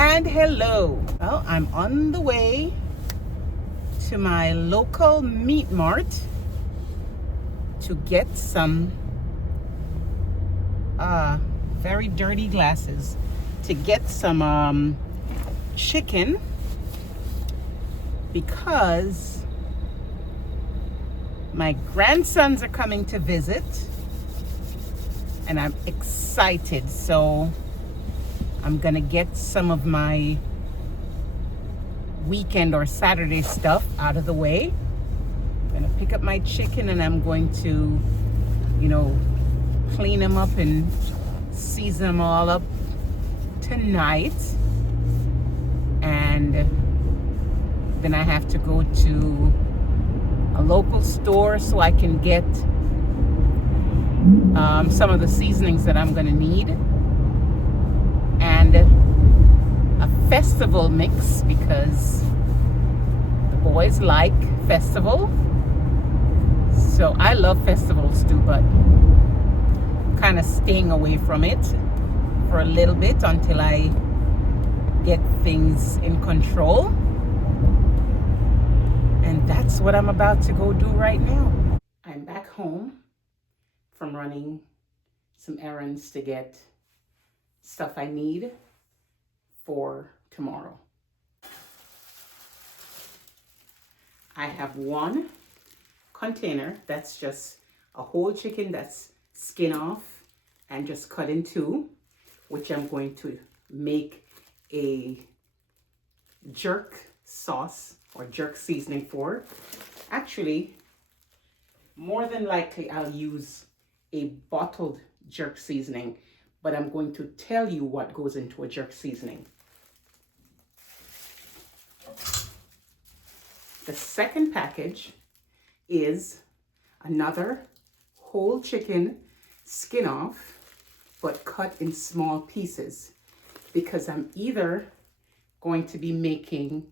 And hello. Well, I'm on the way to my local meat mart to get some very dirty glasses to get some chicken because my grandsons are coming to visit and I'm excited. So I'm gonna get some of my weekend or Saturday stuff out of the way. I'm gonna pick up my chicken and I'm going to, clean them up and season them all up tonight. And then I have to go to a local store so I can get some of the seasonings that I'm gonna need, and a festival mix because the boys like festival. So I love festivals too, but kind of staying away from it for a little bit until I get things in control. And that's what I'm about to go do right now. I'm back home from running some errands to get stuff I need for tomorrow. I have one container that's just a whole chicken that's skin off and just cut in two, which I'm going to make a jerk sauce or jerk seasoning for. Actually, more than likely I'll use a bottled jerk seasoning, but I'm going to tell you what goes into a jerk seasoning. The second package is another whole chicken skin off, but cut in small pieces, because I'm either going to be making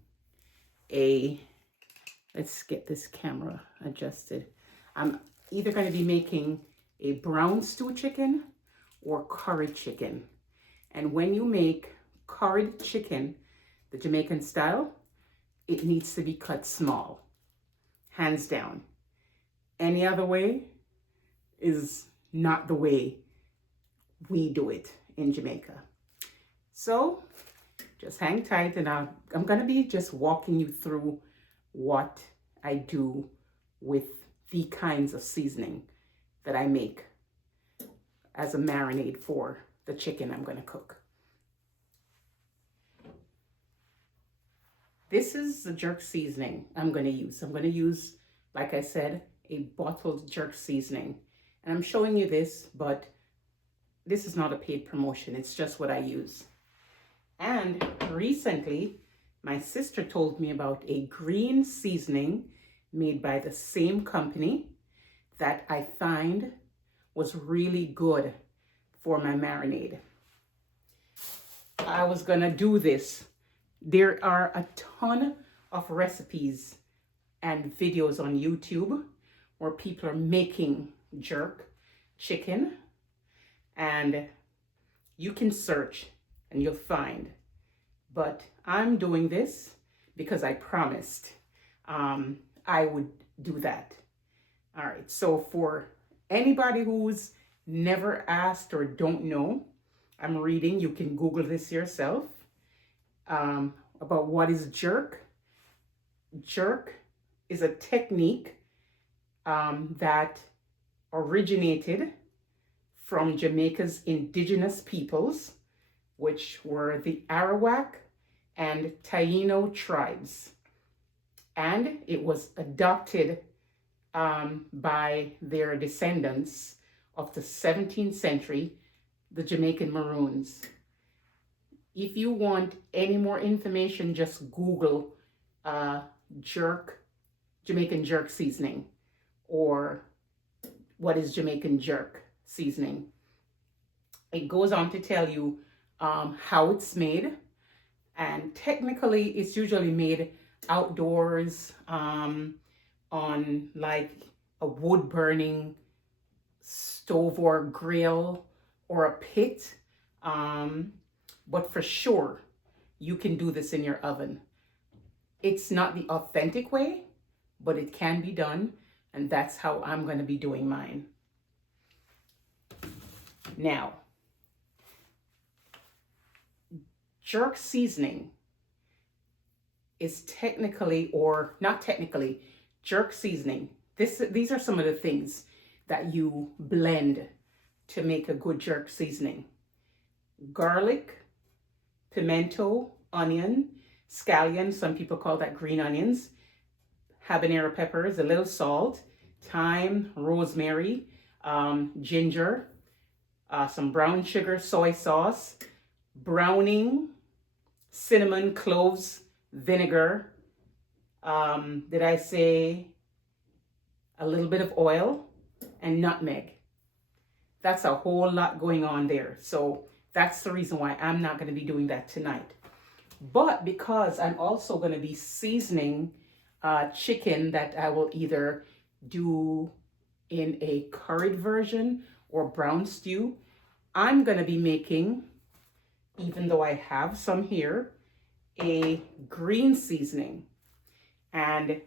let's get this camera adjusted. I'm either going to be making a brown stew chicken or curry chicken. And when you make curried chicken, the Jamaican style, it needs to be cut small, hands down. Any other way is not the way we do it in Jamaica. So just hang tight, and I'm gonna be just walking you through what I do with the kinds of seasoning that I make as a marinade for the chicken I'm gonna cook. This is the jerk seasoning I'm gonna use. I'm gonna use, like I said, a bottled jerk seasoning. And I'm showing you this, but this is not a paid promotion. It's just what I use. And recently, my sister told me about a green seasoning made by the same company that I find was really good for my marinade. I was gonna do this. There are a ton of recipes and videos on YouTube where people are making jerk chicken, and you can search and you'll find. But I'm doing this because I promised I would do that. All right, so for anybody who's never asked or don't know, I'm reading, you can Google this yourself, about what is jerk. Jerk is a technique that originated from Jamaica's indigenous peoples, which were the Arawak and Taino tribes. And it was adopted by their descendants of the 17th century, the Jamaican Maroons. If you want any more information, just Google Jamaican jerk seasoning, or what is Jamaican jerk seasoning. It goes on to tell you how it's made, and technically it's usually made outdoors on like a wood burning stove or grill or a pit, but for sure you can do this in your oven. It's not the authentic way, but it can be done, and that's how I'm going to be doing mine. Now, jerk seasoning is technically, or not technically, jerk seasoning. These are some of the things that you blend to make a good jerk seasoning. Garlic, pimento, onion, scallion, some people call that green onions, habanero peppers, a little salt, thyme, rosemary, ginger, some brown sugar, soy sauce, browning, cinnamon, cloves, vinegar. Did I say a little bit of oil and nutmeg? That's a whole lot going on there. So that's the reason why I'm not going to be doing that tonight. But because I'm also going to be seasoning chicken that I will either do in a curried version or brown stew, I'm going to be making, even though I have some here, a green seasoning. And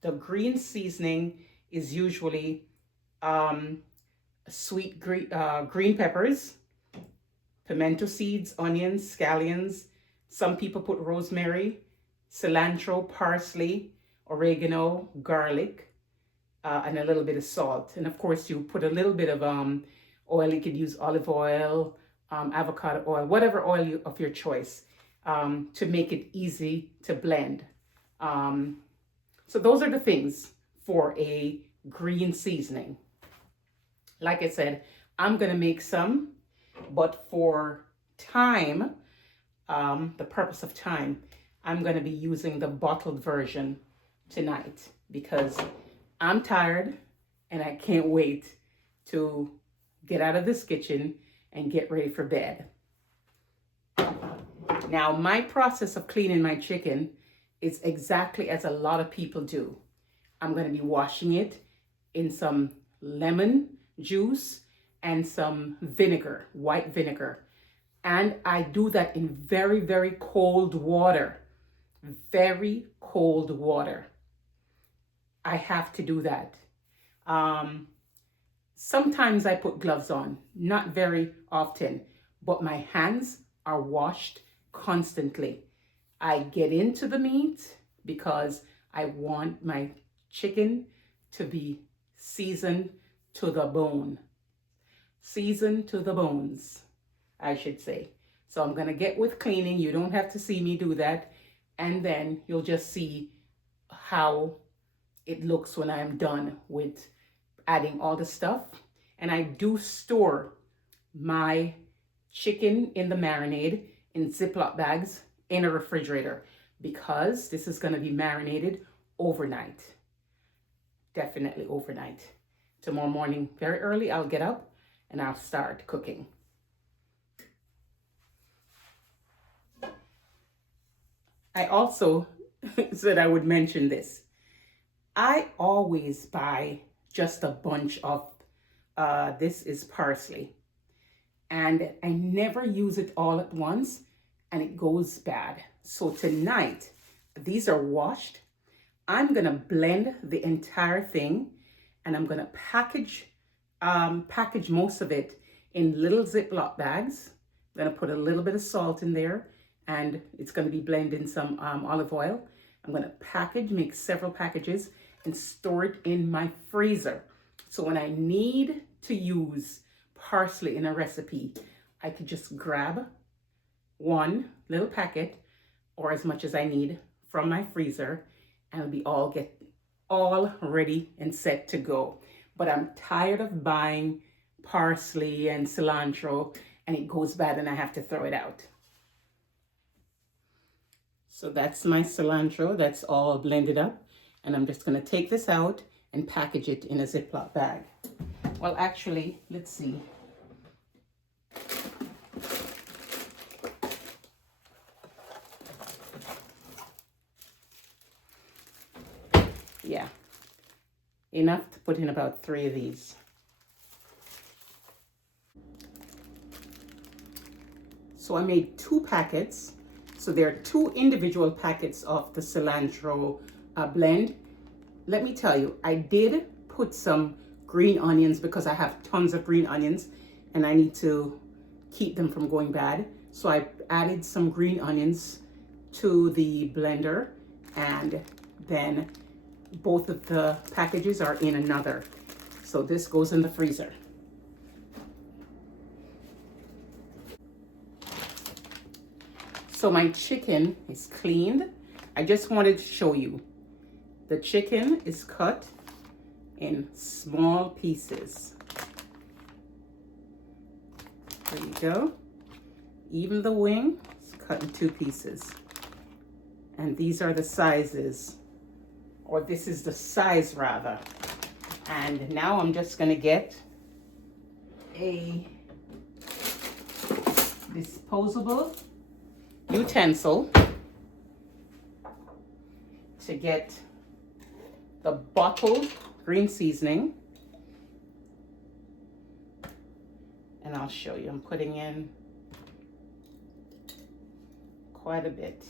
the green seasoning is usually sweet green peppers, pimento seeds, onions, scallions. Some people put rosemary, cilantro, parsley, oregano, garlic, and a little bit of salt. And of course, you put a little bit of oil. You could use olive oil, avocado oil, whatever oil of your choice, to make it easy to blend. So those are the things for a green seasoning. Like I said, I'm going to make some, but for time, the purpose of time, I'm going to be using the bottled version tonight because I'm tired and I can't wait to get out of this kitchen and get ready for bed. Now, my process of cleaning my chicken is exactly as a lot of people do. I'm going to be washing it in some lemon juice and some vinegar, white vinegar. And I do that in very, very cold water. Very cold water. I have to do that. Sometimes I put gloves on, not very often, but my hands are washed constantly. I get into the meat because I want my chicken to be seasoned to the bone. Seasoned to the bones, I should say. So I'm going to get with cleaning. You don't have to see me do that. And then you'll just see how it looks when I'm done with adding all the stuff. And I do store my chicken in the marinade in Ziploc bags in a refrigerator because this is going to be marinated overnight. Definitely overnight. Tomorrow morning, very early, I'll get up and I'll start cooking. I also said I would mention this. I always buy just a bunch of, this is parsley. And I never use it all at once and it goes bad. So tonight, these are washed. I'm gonna blend the entire thing and I'm gonna package most of it in little Ziploc bags. I'm gonna put a little bit of salt in there and it's gonna be blended in some olive oil. I'm gonna make several packages and store it in my freezer. So when I need to use parsley in a recipe, I could just grab one little packet or as much as I need from my freezer and it'll be all ready and set to go. But I'm tired of buying parsley and cilantro and it goes bad and I have to throw it out. So that's my cilantro. That's all blended up. And I'm just going to take this out and package it in a Ziploc bag. Well, actually, let's see. Yeah, enough to put in about 3 of these. So I made 2 packets. So there are 2 individual packets of the cilantro blend. Let me tell you, I did put some green onions because I have tons of green onions and I need to keep them from going bad. So I added some green onions to the blender, and then both of the packages are in another. So this goes in the freezer. So my chicken is cleaned. I just wanted to show you. The chicken is cut in small pieces. There you go. Even the wing is cut in 2 pieces. And these are the sizes, or this is the size rather. And now I'm just gonna get a disposable utensil to get the bottled green seasoning. And I'll show you, I'm putting in quite a bit.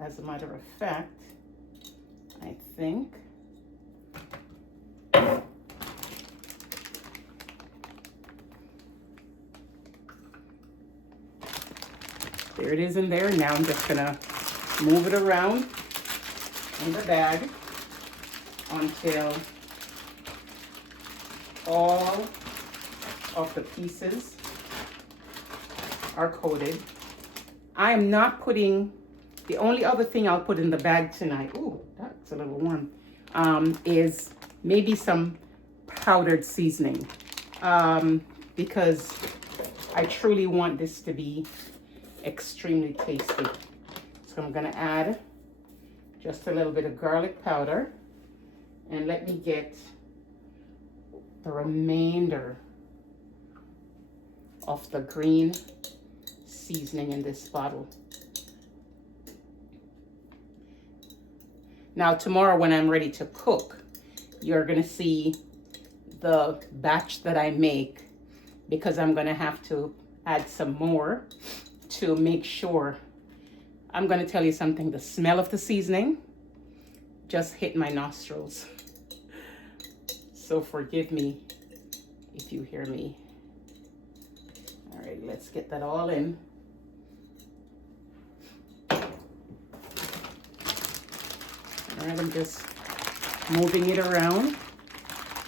As a matter of fact, I think there it is in there. Now I'm just gonna move it around in the bag until all of the pieces are coated. I am not putting, the only other thing I'll put in the bag tonight, ooh, that's a little warm, is maybe some powdered seasoning, because I truly want this to be extremely tasty. So I'm gonna add just a little bit of garlic powder, and let me get the remainder of the green seasoning in this bottle. Now tomorrow when I'm ready to cook, you're gonna see the batch that I make, because I'm gonna have to add some more to make sure. I'm gonna tell you something, the smell of the seasoning just hit my nostrils. So forgive me if you hear me. All right, let's get that all in. All right, I'm just moving it around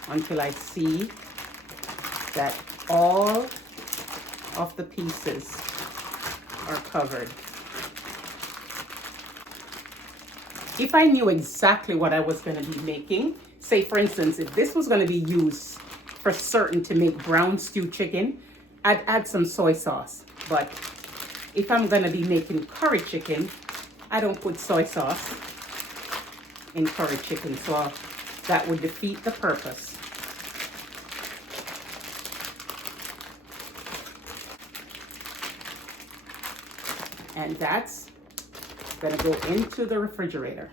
until I see that all of the pieces are covered. If I knew exactly what I was going to be making, say for instance, if this was going to be used for certain to make brown stew chicken, I'd add some soy sauce. But if I'm going to be making curry chicken, I don't put soy sauce in curry chicken, so that would defeat the purpose. And that's gonna go into the refrigerator.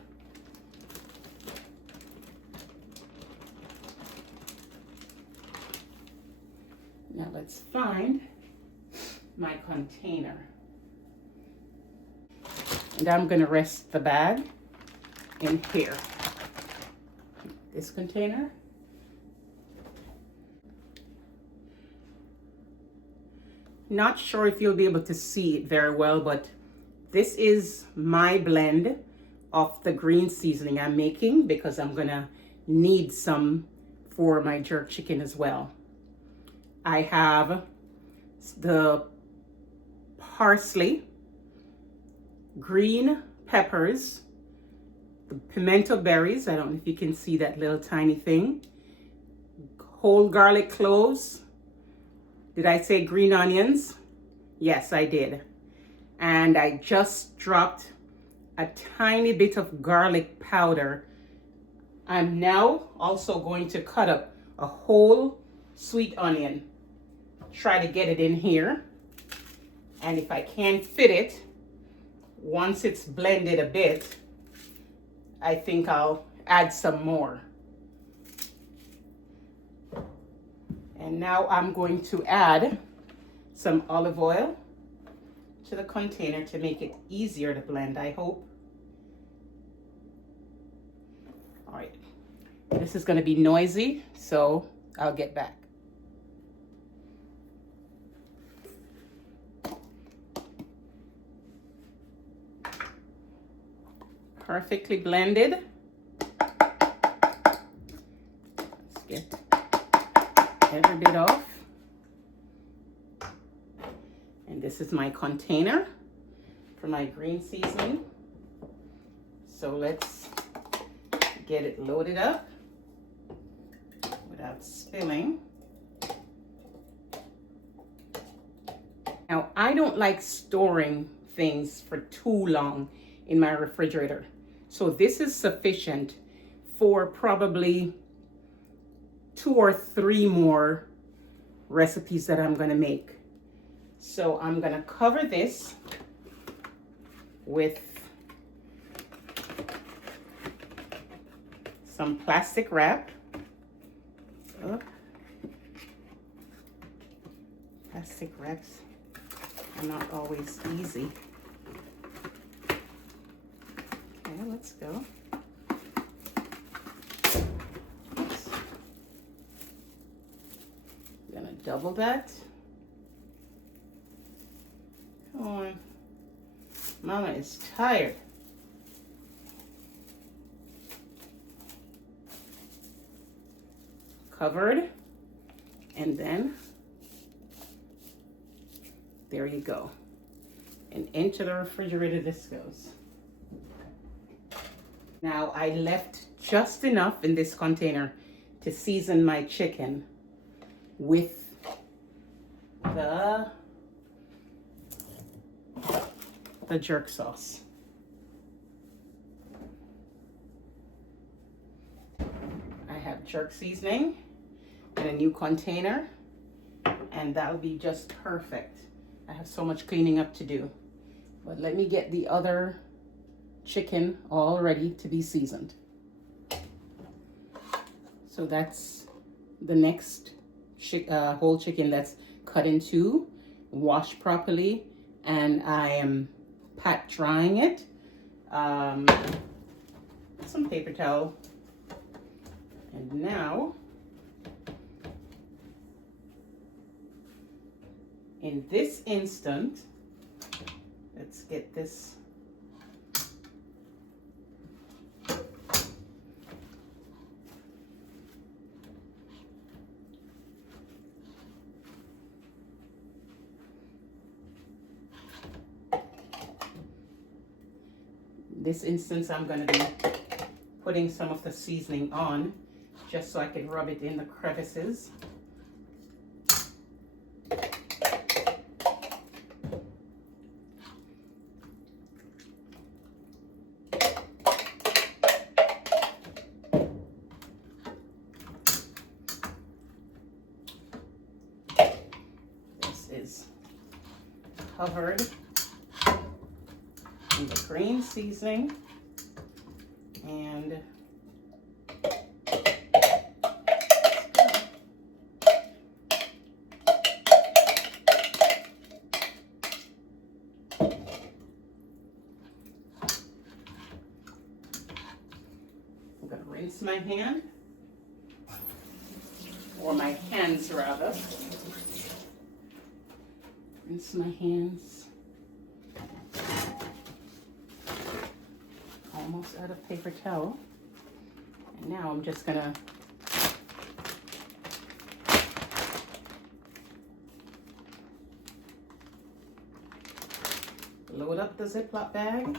Now let's find my container. And I'm gonna rest the bag in here. This container. Not sure if you'll be able to see it very well, but this is my blend of the green seasoning I'm making, because I'm gonna need some for my jerk chicken as well. I have the parsley, green peppers, the pimento berries, I don't know if you can see that little tiny thing, whole garlic cloves. Did I say green onions? Yes, I did. And I just dropped a tiny bit of garlic powder. I'm now also going to cut up a whole sweet onion. Try to get it in here. And if I can't fit it, once it's blended a bit, I think I'll add some more. And now I'm going to add some olive oil to the container to make it easier to blend, I hope. All right, this is going to be noisy, so I'll get back. Perfectly blended. Let's get every bit off. And this is my container for my green seasoning. So let's get it loaded up without spilling. Now, I don't like storing things for too long in my refrigerator. So this is sufficient for probably 2 or 3 more recipes that I'm gonna make. So I'm gonna cover this with some plastic wrap. Oh. Plastic wraps are not always easy. Okay, let's go. Oops. I'm gonna double that. Come on. Mama is tired. Covered. And then there you go. And into the refrigerator this goes. Now I left just enough in this container to season my chicken with the jerk sauce. I have jerk seasoning in a new container, and that'll be just perfect. I have so much cleaning up to do, but let me get the other chicken all ready to be seasoned. So that's the next whole chicken that's cut in 2, washed properly, and I am pat drying it. Some paper towel. And now, in this instant, let's get this I'm going to be putting some of the seasoning on just so I can rub it in the crevices. This is covered in the green seasoning, and I'm going to rinse my hand, or my hands rather. Rinse my hands. Almost out of paper towel. And now I'm just gonna load up the Ziploc bag.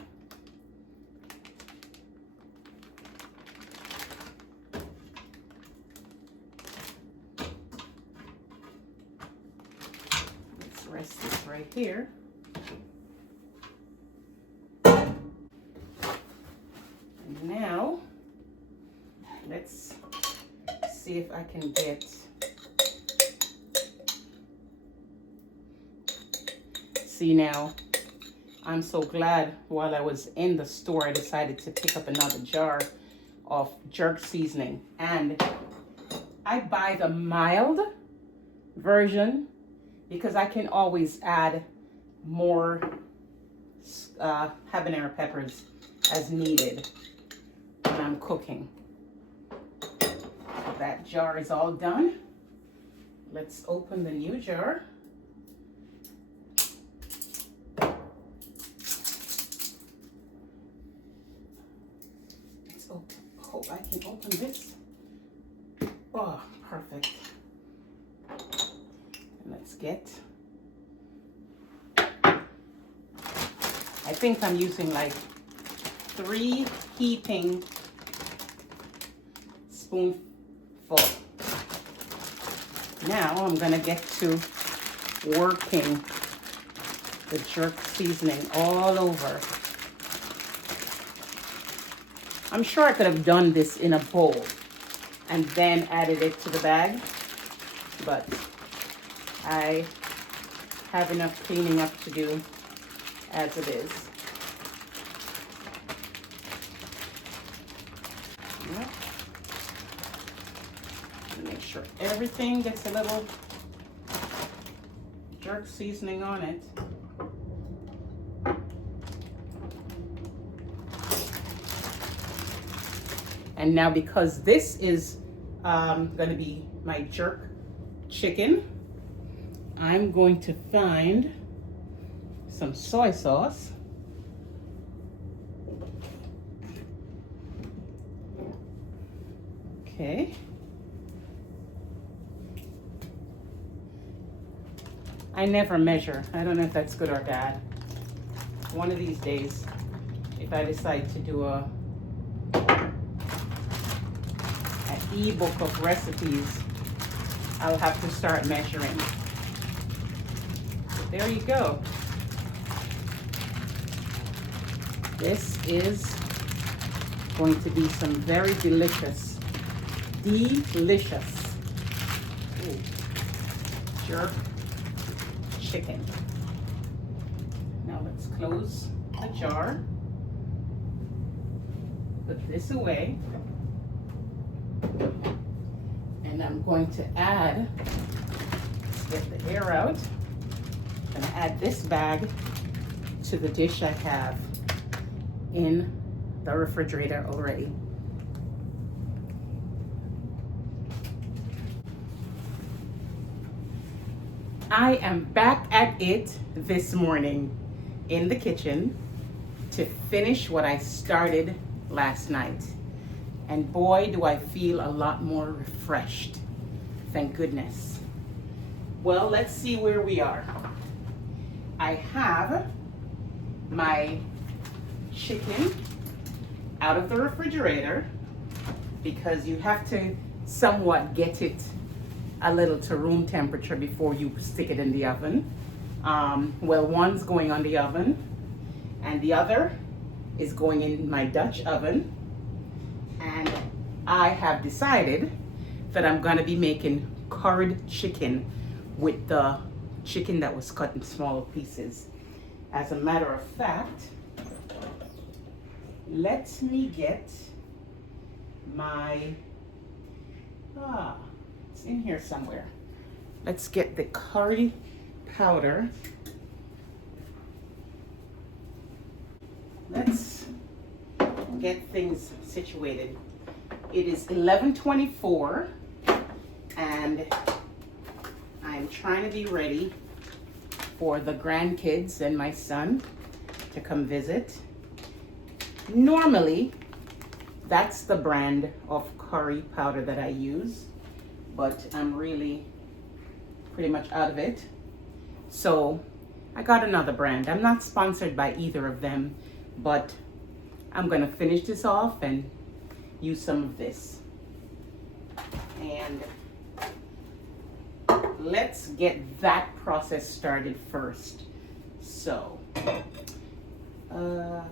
Let's rest this right here. Now, let's see if I can get, see now, I'm so glad while I was in the store I decided to pick up another jar of jerk seasoning, and I buy the mild version because I can always add more habanero peppers as needed when I'm cooking. So that jar is all done. Let's open the new jar. Let's open. Hope I can open this. Oh, perfect. And let's get. I think I'm using like 3 heaping spoonfuls. Now I'm gonna get to working the jerk seasoning all over. I'm sure I could have done this in a bowl and then added it to the bag, but I have enough cleaning up to do as it is. Yep. Make sure everything gets a little jerk seasoning on it. And now, because this is going to be my jerk chicken, I'm going to find some soy sauce. Okay. I never measure. I don't know if that's good or bad. One of these days, if I decide to do an ebook of recipes, I'll have to start measuring. But there you go. This is going to be some very delicious jerk chicken. Now let's close the jar. Put this away. And I'm going to add, let's get the air out. I'm going to add this bag to the dish I have in the refrigerator already. I am back at it this morning in the kitchen to finish what I started last night. And boy, do I feel a lot more refreshed. Thank goodness. Well, let's see where we are. I have my chicken out of the refrigerator because you have to somewhat get it a little to room temperature before you stick it in the oven. Well, one's going on the oven and the other is going in my Dutch oven. And I have decided that I'm going to be making curried chicken with the chicken that was cut in small pieces. As a matter of fact, let me get my, it's in here somewhere. Let's get the curry powder. Let's get things situated. It is 11:24 and I'm trying to be ready for the grandkids and my son to come visit. Normally, that's the brand of curry powder that I use, but I'm really pretty much out of it. So I got another brand. I'm not sponsored by either of them, but I'm gonna finish this off and use some of this. And let's get that process started first. So, and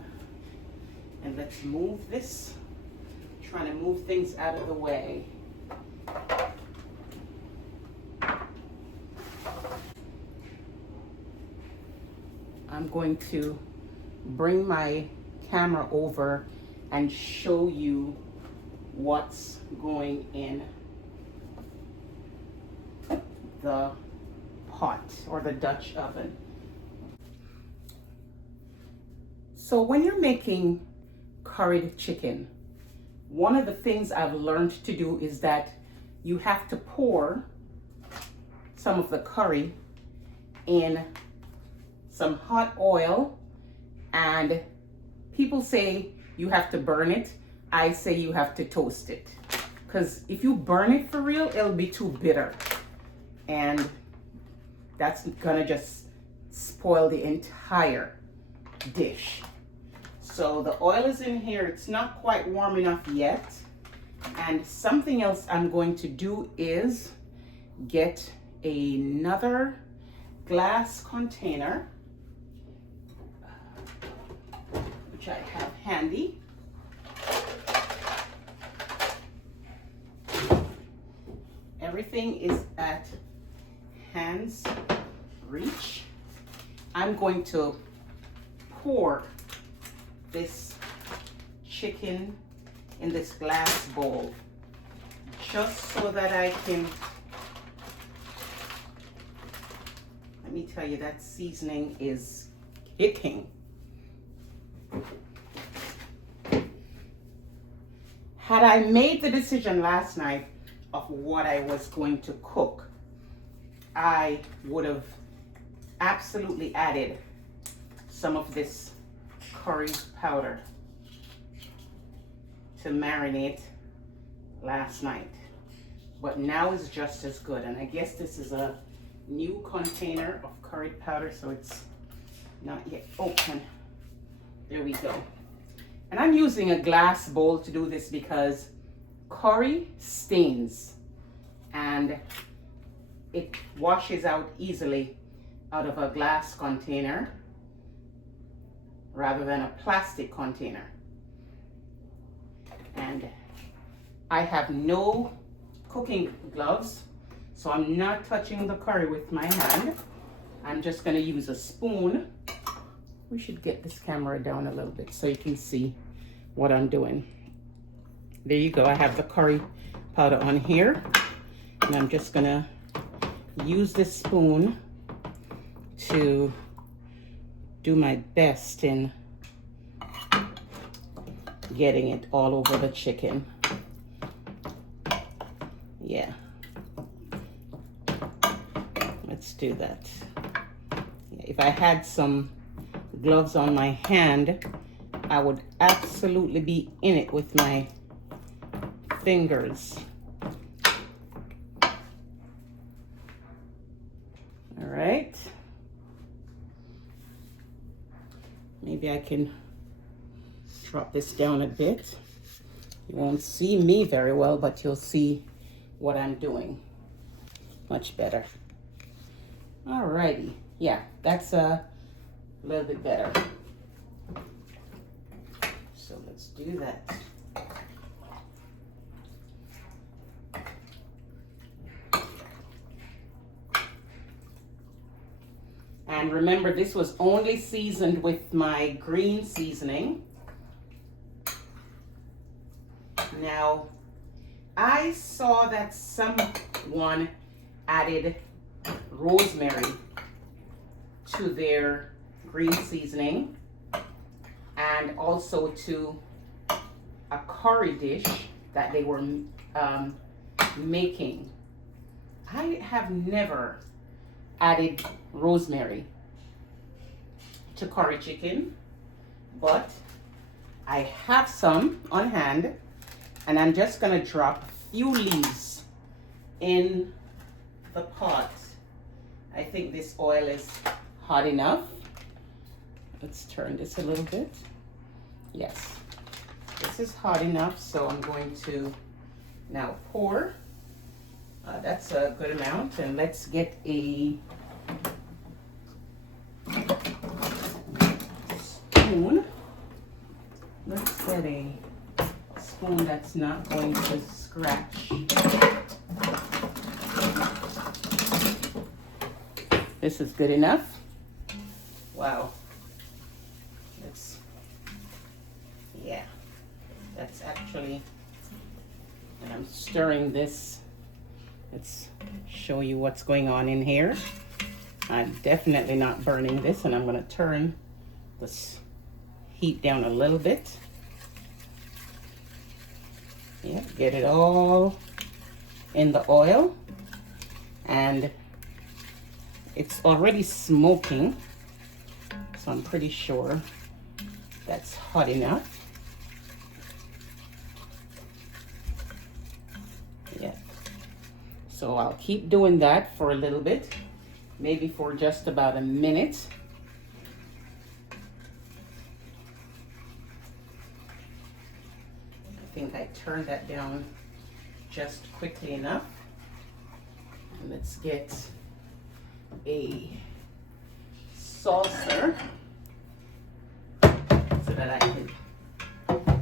let's move this, trying to move things out of the way. I'm going to bring my camera over and show you what's going in the pot or the Dutch oven. So when you're making curried chicken, one of the things I've learned to do is that you have to pour some of the curry in some hot oil, and people say you have to burn it. I say you have to toast it, because if you burn it for real, it'll be too bitter, and that's gonna just spoil the entire dish. So the oil is in here. It's not quite warm enough yet. And something else I'm going to do is get another glass container, which I have handy. Everything is at hand's reach. I'm going to pour this chicken in this glass bowl, just so that I can, let me tell you, that seasoning is kicking. Had I made the decision last night of what I was going to cook, I would have absolutely added some of this curry powder to marinate last night, but now is just as good. And I guess this is a new container of curry powder, so it's not yet open. There we go. And I'm using a glass bowl to do this because curry stains and it washes out easily out of a glass container rather than a plastic container. And I have no cooking gloves, so I'm not touching the curry with my hand. I'm just going to use a spoon. We should get this camera down a little bit so you can see what I'm doing. There you go. I have the curry powder on here, and I'm just going to use this spoon to do my best in getting it all over the chicken. Yeah, let's do that. If I had some gloves on my hand, I would absolutely be in it with my fingers. All right. Maybe I can drop this down a bit. You won't see me very well, but you'll see what I'm doing much better. Alrighty, yeah, that's a little bit better. So let's do that. And remember, this was only seasoned with my green seasoning. Now, I saw that someone added rosemary to their green seasoning and also to a curry dish that they were making. I have never added rosemary to curry chicken, but I have some on hand, and I'm just gonna drop a few leaves in the pot. I think this oil is hot enough. Let's turn this a little bit. Yes, this is hot enough, so I'm going to now pour. That's a good amount, and let's get a spoon. Let's get a spoon that's not going to scratch. This is good enough. Wow. That's actually, and I'm stirring this. Let's show you what's going on in here. I'm definitely not burning this, and I'm going to turn this heat down a little bit. Yeah, get it all in the oil. And it's already smoking, so I'm pretty sure that's hot enough. Yeah. So I'll keep doing that for a little bit, maybe for just about a minute. I think I turned that down just quickly enough. And let's get a saucer so that I can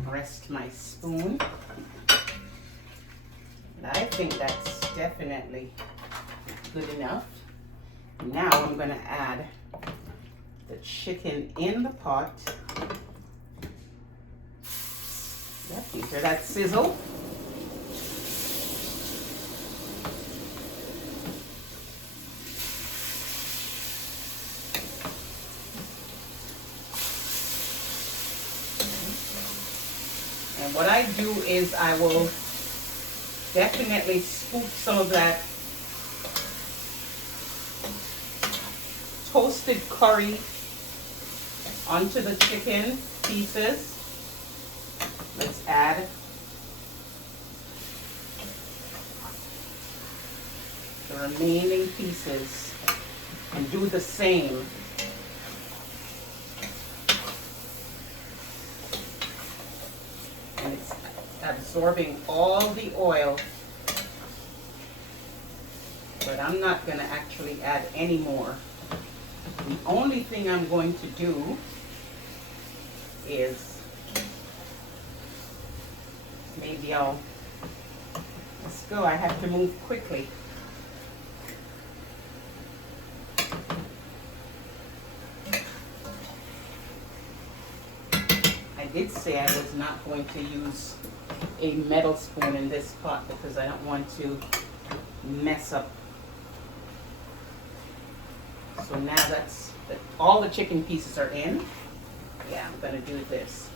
rest my spoon. And I think that's definitely good enough. Now I'm going to add the chicken in the pot. Yep, you hear that sizzle? And what I do is I will definitely scoop some of that toasted curry onto the chicken pieces. Let's add the remaining pieces and do the same. And it's absorbing all the oil, but I'm not going to actually add any more. The only thing I'm going to do is maybe let's go, I have to move quickly. I did say I was not going to use a metal spoon in this pot because I don't want to mess up. So now that's all the chicken pieces are in. Yeah, I'm gonna do this.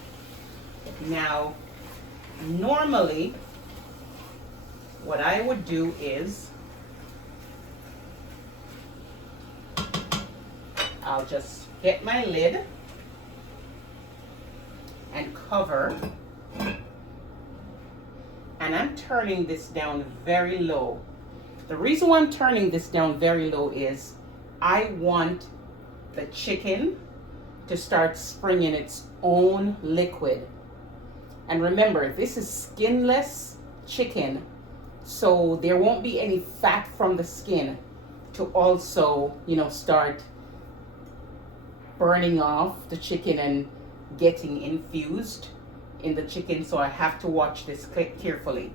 Now, normally, what I would do is I'll just get my lid and cover, and I'm turning this down very low. The reason why I'm turning this down very low is I want the chicken to start springing its own liquid. And remember, this is skinless chicken, so there won't be any fat from the skin to also, start burning off the chicken and getting infused in the chicken. So I have to watch this carefully.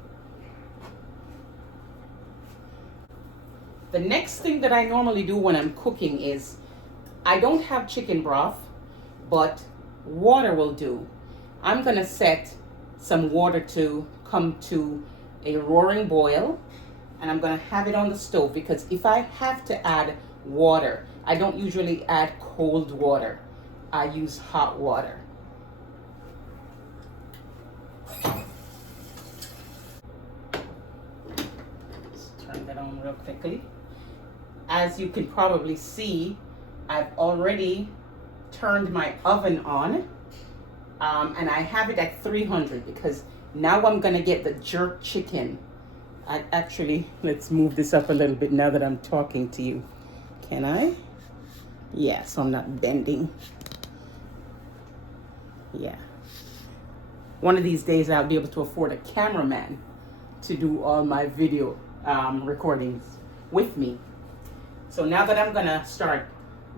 The next thing that I normally do when I'm cooking is I don't have chicken broth, but water will do. I'm gonna set some water to come to a roaring boil, and I'm gonna have it on the stove, because if I have to add water, I don't usually add cold water. I use hot water. Let's turn that on real quickly. As you can probably see, I've already turned my oven on, and I have it at 300 because now I'm gonna get the jerk chicken. Let's move this up a little bit now that I'm talking to you. Can I? Yeah, so I'm not bending. Yeah. One of these days I'll be able to afford a cameraman to do all my video recordings with me. So now that I'm gonna start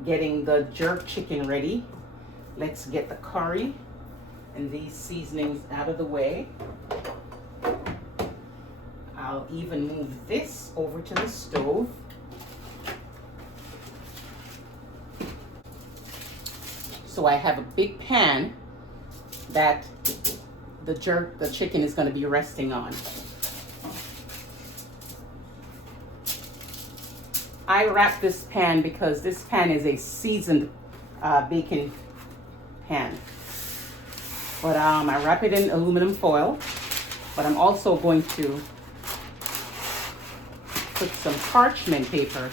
getting the jerk chicken ready, let's get the curry and these seasonings out of the way. I'll even move this over to the stove. So I have a big pan that the chicken is going to be resting on. I wrap this pan because this pan is a seasoned baking pan. But I wrap it in aluminum foil. But I'm also going to put some parchment paper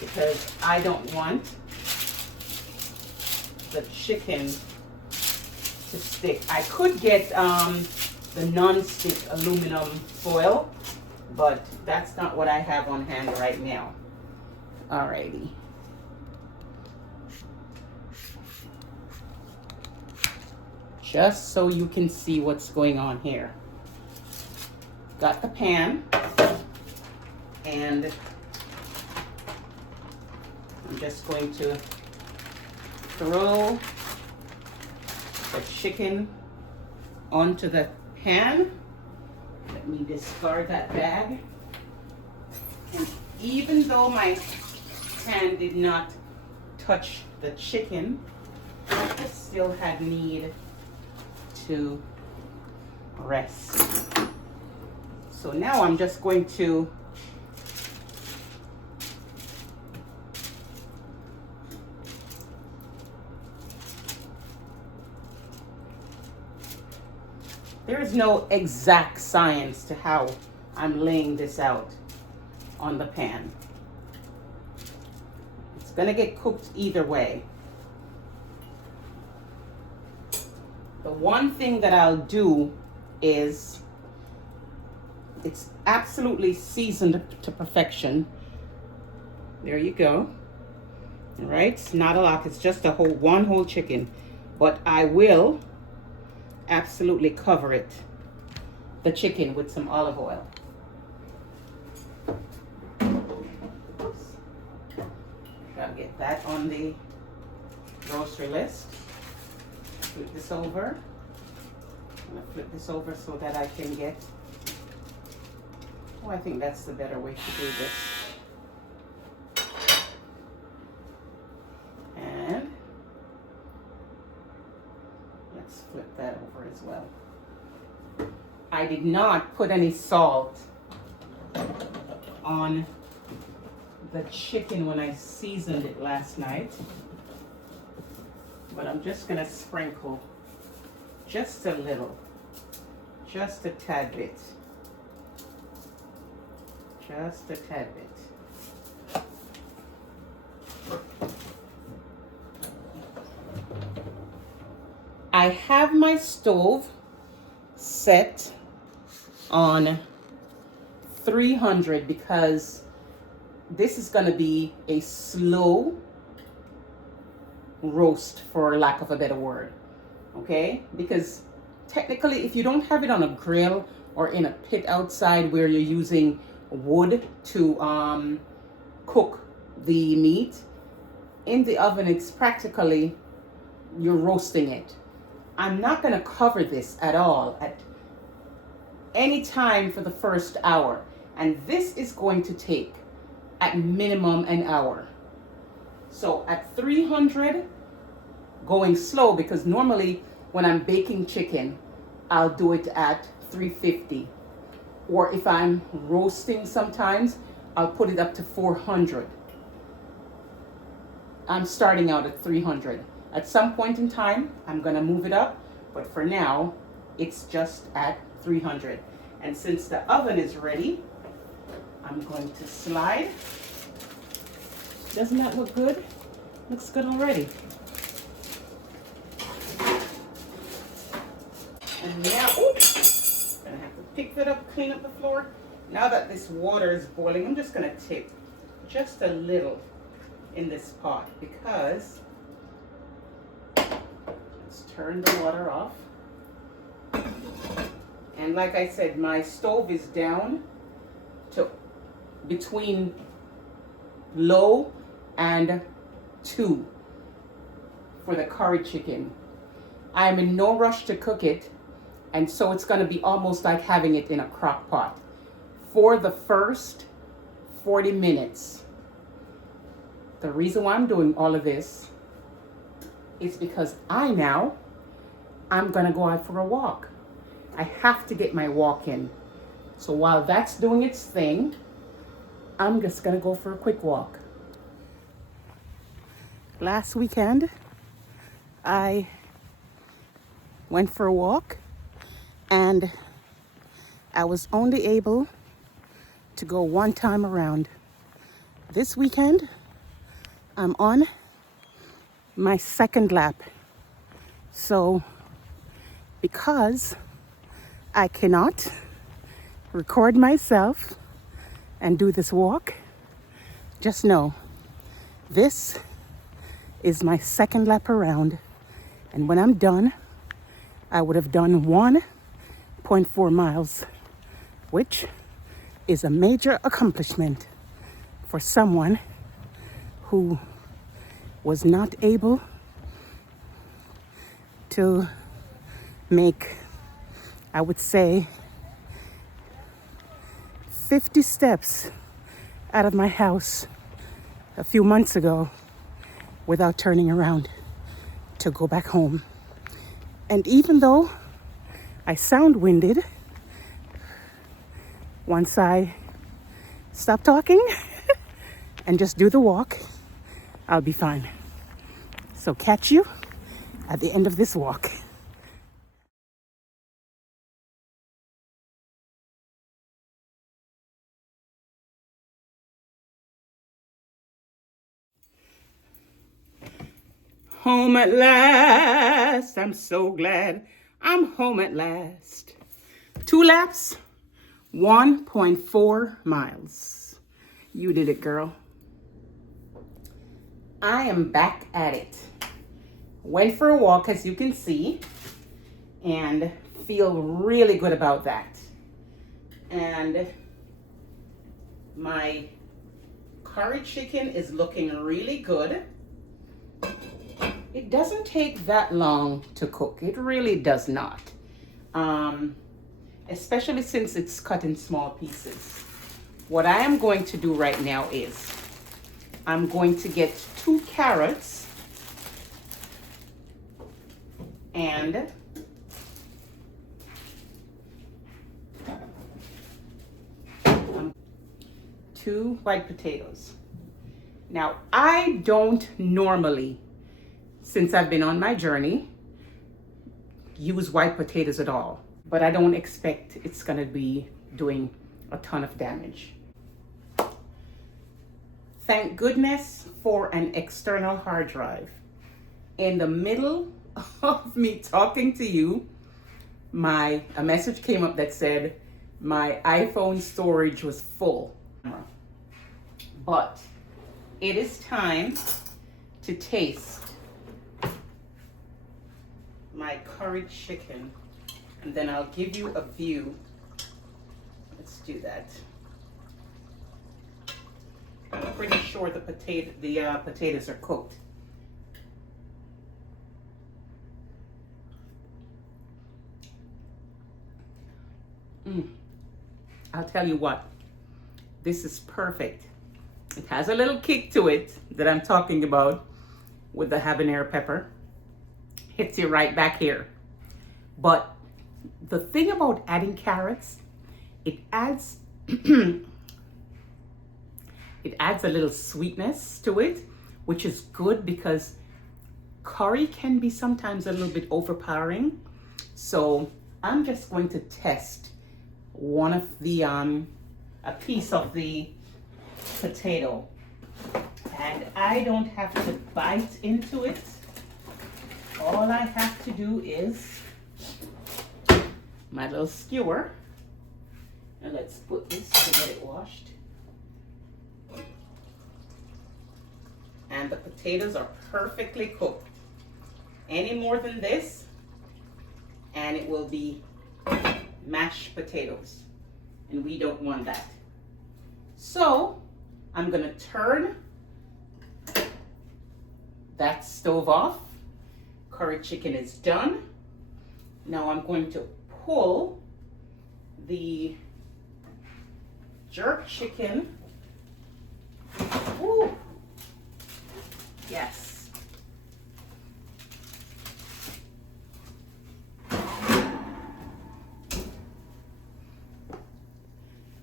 because I don't want the chicken to stick. I could get the non-stick aluminum foil, but that's not what I have on hand right now. Alrighty. Just so you can see what's going on here. Got the pan, and I'm just going to throw the chicken onto the pan. Let me discard that bag. And even though my hand did not touch the chicken, I still had need to rest. So now I'm just going to there is no exact science to how I'm laying this out on the pan. It's gonna get cooked either way. The one thing that I'll do is it's absolutely seasoned to perfection. There you go. All right, it's not a lot, it's just one whole chicken, but I will absolutely cover it, the chicken, with some olive oil. Oops. Gotta get that on the grocery list. Flip this over. I'm gonna flip this over so that I can get, oh, I think that's the better way to do this. And let's flip that over as well. I did not put any salt on the chicken when I seasoned it last night, but I'm just gonna sprinkle just a little, just a tad bit, just a tad bit. I have my stove set on 300 because this is going to be a slow roast, for lack of a better word. Okay? Because technically, if you don't have it on a grill or in a pit outside where you're using wood to cook the meat, in the oven, it's practically, you're roasting it. I'm not going to cover this at all at any time for the first hour. And this is going to take at minimum an hour. So at 300, going slow, because normally when I'm baking chicken, I'll do it at 350. Or if I'm roasting sometimes, I'll put it up to 400. I'm starting out at 300. At some point in time, I'm gonna move it up, but for now, it's just at 300. And since the oven is ready, I'm going to slide. Doesn't that look good? Looks good already. And now, oops, gonna have to pick that up, clean up the floor. Now that this water is boiling, I'm just gonna tip just a little in this pot because, let's turn the water off. And like I said, my stove is down to between low and 2 for the curry chicken. I'm in no rush to cook it, and so it's going to be almost like having it in a crock pot for the first 40 minutes. The reason why I'm doing all of this is because I'm going to go out for a walk. I have to get my walk in. So while that's doing its thing, I'm just going to go for a quick walk. Last weekend, I went for a walk and I was only able to go one time around. This weekend, I'm on my second lap. So, because I cannot record myself and do this walk, just know this is my second lap around. And when I'm done, I would have done 1.4 miles, which is a major accomplishment for someone who was not able to make, I would say, 50 steps out of my house a few months ago without turning around to go back home. And even though I sound winded, once I stop talking and just do the walk, I'll be fine. So catch you at the end of this walk. Home at last. I'm so glad I'm home at last. 2 laps, 1.4 miles. You did it, girl. I am back at it. Went for a walk, as you can see, and feel really good about that. And my curry chicken is looking really good. It doesn't take that long to cook. It really does not. Especially since it's cut in small pieces. What I am going to do right now is I'm going to get 2 carrots and two white potatoes. Now, I don't normally, since I've been on my journey, use white potatoes at all, but I don't expect it's gonna be doing a ton of damage. Thank goodness for an external hard drive. In the middle of me talking to you, a message came up that said my iPhone storage was full. But it is time to taste my curried chicken, and then I'll give you a view. Let's do that. I'm pretty sure the potatoes are cooked. I'll tell you what, this is perfect. It has a little kick to it that I'm talking about with the habanero pepper. Hits you right back here. But the thing about adding carrots, it adds it adds a little sweetness to it, which is good because curry can be sometimes a little bit overpowering. So I'm just going to test one of the a piece of the potato, and I don't have to bite into it. All I have to do is my little skewer, and let's put this to get it washed. And the potatoes are perfectly cooked. Any more than this, and it will be mashed potatoes, and we don't want that. So I'm gonna turn that stove off. Curry chicken is done. Now I'm going to pull the jerk chicken. Ooh, yes.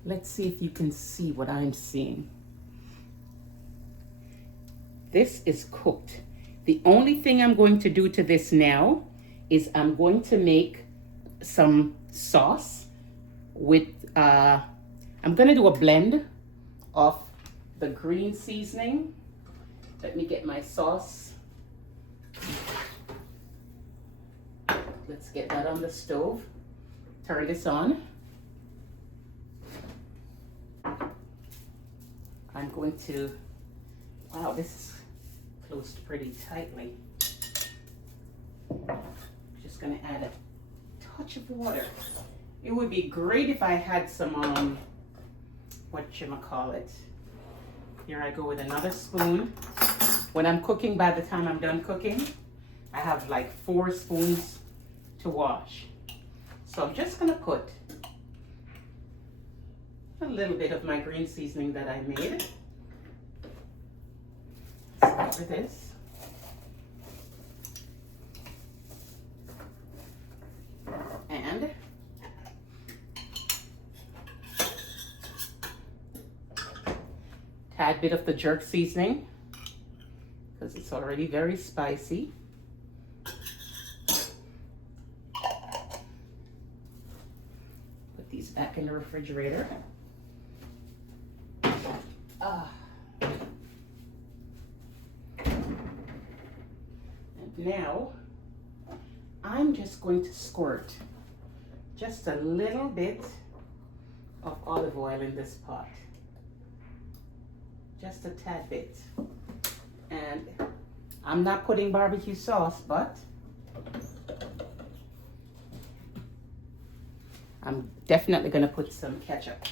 Let's see if you can see what I'm seeing. this is cooked. The only thing I'm going to do to this now is I'm going to make some sauce with, I'm going to do a blend of the green seasoning. Let me get my sauce. Let's get that on the stove. Turn this on. I'm going to, wow, this is closed pretty tightly. Just gonna add a touch of water. It would be great if I had some, whatchamacallit. Here I go with another spoon. When I'm cooking, by the time I'm done cooking, I have like 4 spoons to wash. So I'm just gonna put a little bit of my green seasoning that I made. Start with this. And tad bit of the jerk seasoning because it's already very spicy. Put these back in the refrigerator. And now I'm just going to squirt just a little bit of olive oil in this pot. Just a tad bit. And I'm not putting barbecue sauce, but I'm definitely gonna put some ketchup.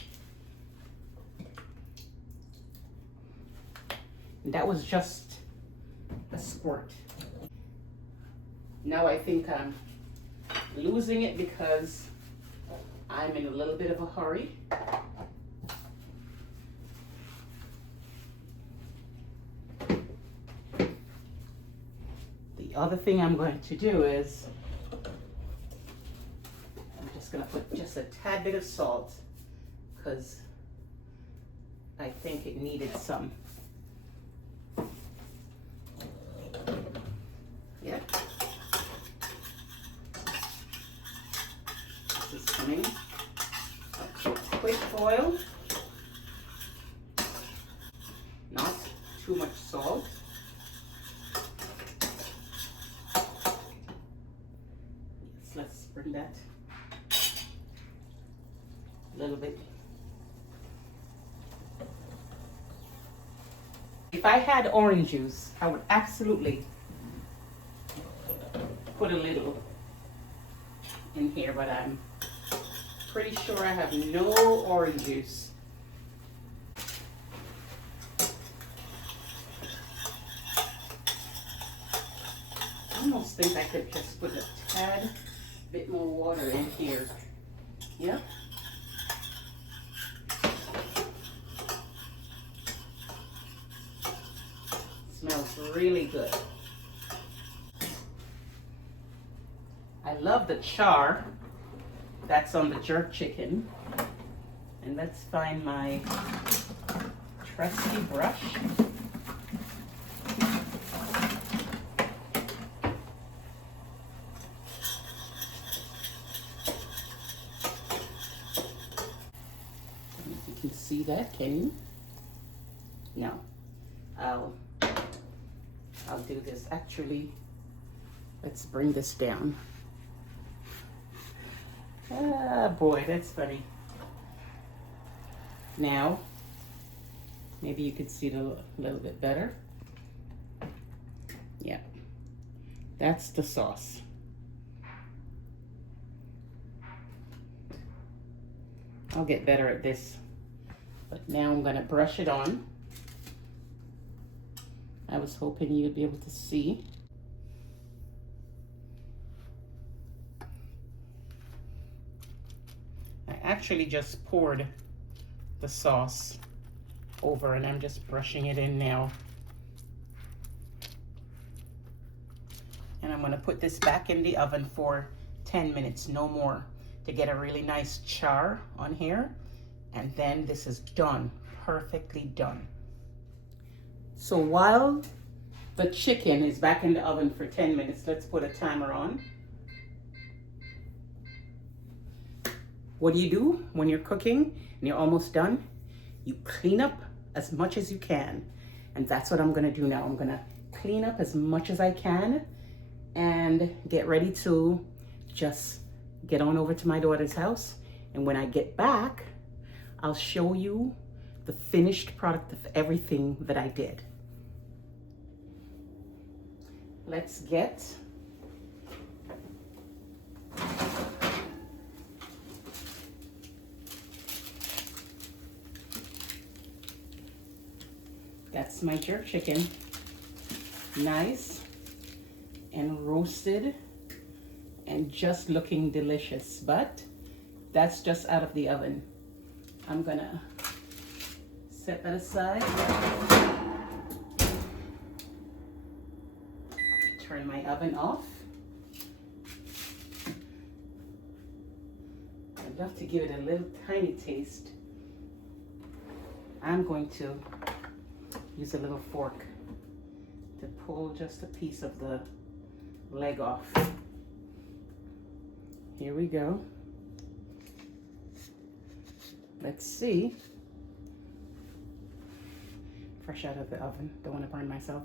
And that was just a squirt. Now I think I'm losing it because I'm in a little bit of a hurry. The other thing I'm going to do is I'm just going to put just a tad bit of salt because I think it needed some. Yeah. This is coming up to a quick boil. Not too much salt. Let's bring that a little bit. If I had orange juice, I would absolutely put a little in here, but I'm pretty sure I have no orange juice. I almost think I could just put a tad bit more water in here. Yep. Smells really good. I love the char that's on the jerk chicken. And let's find my trusty brush. You can see that, can you? No. I'll do this. Actually, let's bring this down. Ah, boy, that's funny. Now, maybe you could see it a little bit better. Yeah, that's the sauce. I'll get better at this, but now I'm gonna brush it on. I was hoping you'd be able to see. I actually just poured the sauce over and I'm just brushing it in now. And I'm gonna put this back in the oven for 10 minutes, no more, to get a really nice char on here. And then this is done, perfectly done. So while The chicken is back in the oven for 10 minutes. Let's put a timer on. What do you do when you're cooking and you're almost done? You clean up as much as you can. And that's what I'm gonna do now. I'm gonna clean up as much as I can and get ready to just get on over to my daughter's house. And when I get back, I'll show you the finished product of everything that I did. Let's get that's my jerk chicken, nice and roasted and just looking delicious, but that's just out of the oven. I'm gonna set that aside, turn my oven off. I'd love to give it a little tiny taste. I'm going to use a little fork to pull just a piece of the leg off. Here we go. Let's see. Fresh out of the oven, don't want to burn myself.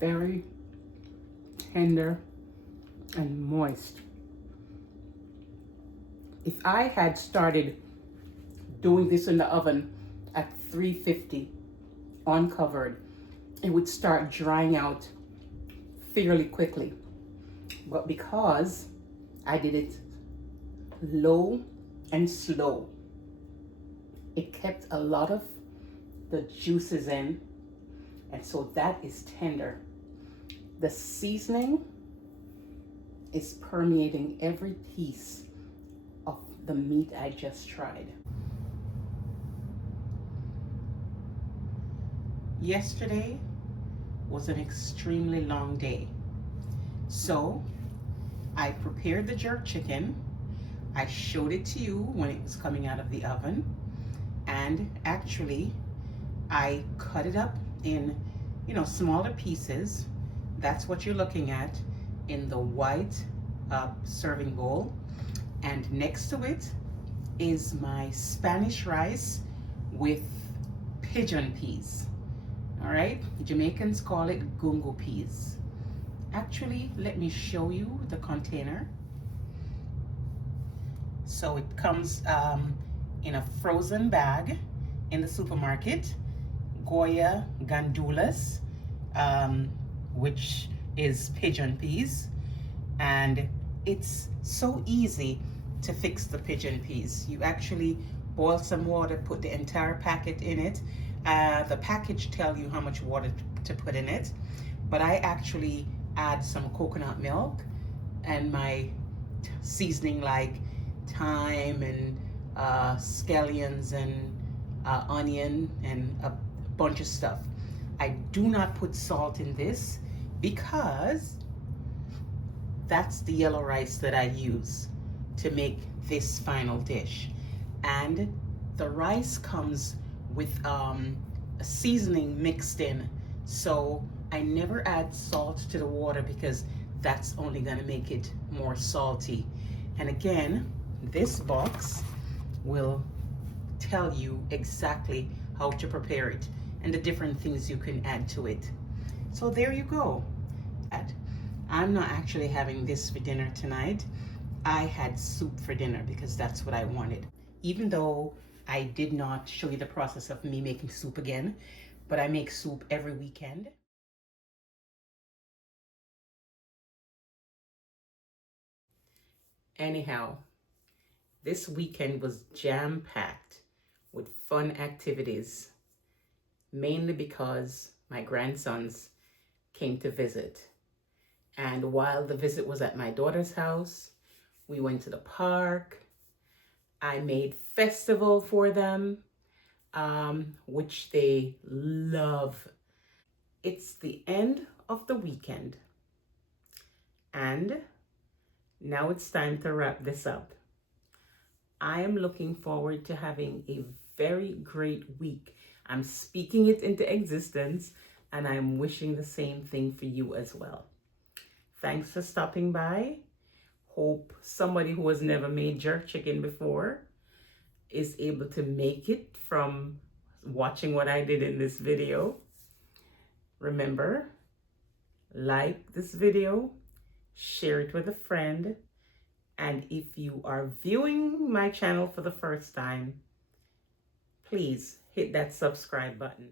Very tender and moist. If I had started doing this in the oven at 350 uncovered, it would start drying out fairly quickly. But because I did it low and slow, it kept a lot of the juices in, and so that is tender. The seasoning is permeating every piece of the meat I just tried. Yesterday was an extremely long day. So I prepared the jerk chicken. I showed it to you when it was coming out of the oven. And actually, I cut it up in, smaller pieces. That's what you're looking at in the white serving bowl. And next to it is my Spanish rice with pigeon peas. All right, Jamaicans call it gungo peas. Actually, let me show you the container. So it comes in a frozen bag in the supermarket, Goya gandulas, which is pigeon peas. And it's so easy to fix the pigeon peas. You actually boil some water, put the entire packet in it. The package tells you how much water to put in it, but I actually add some coconut milk and my seasoning like thyme and scallions and onion and a bunch of stuff. I do not put salt in this because that's the yellow rice that I use to make this final dish. And the rice comes with a seasoning mixed in, so I never add salt to the water because that's only gonna make it more salty. And again, this box will tell you exactly how to prepare it and the different things you can add to it. So there you go. I'm not actually having this for dinner tonight. I had soup for dinner because that's what I wanted. Even though I did not show you the process of me making soup again, but I make soup every weekend. Anyhow, this weekend was jam-packed with fun activities, mainly because my grandsons came to visit. And while the visit was at my daughter's house, we went to the park. I made festival for them, which they love. It's the end of the weekend, and now it's time to wrap this up. I am looking forward to having a very great week. I'm speaking it into existence, and I'm wishing the same thing for you as well. Thanks for stopping by. Hope somebody who has never made jerk chicken before is able to make it from watching what I did in this video. Remember, like this video, share it with a friend, and if you are viewing my channel for the first time, please hit that subscribe button.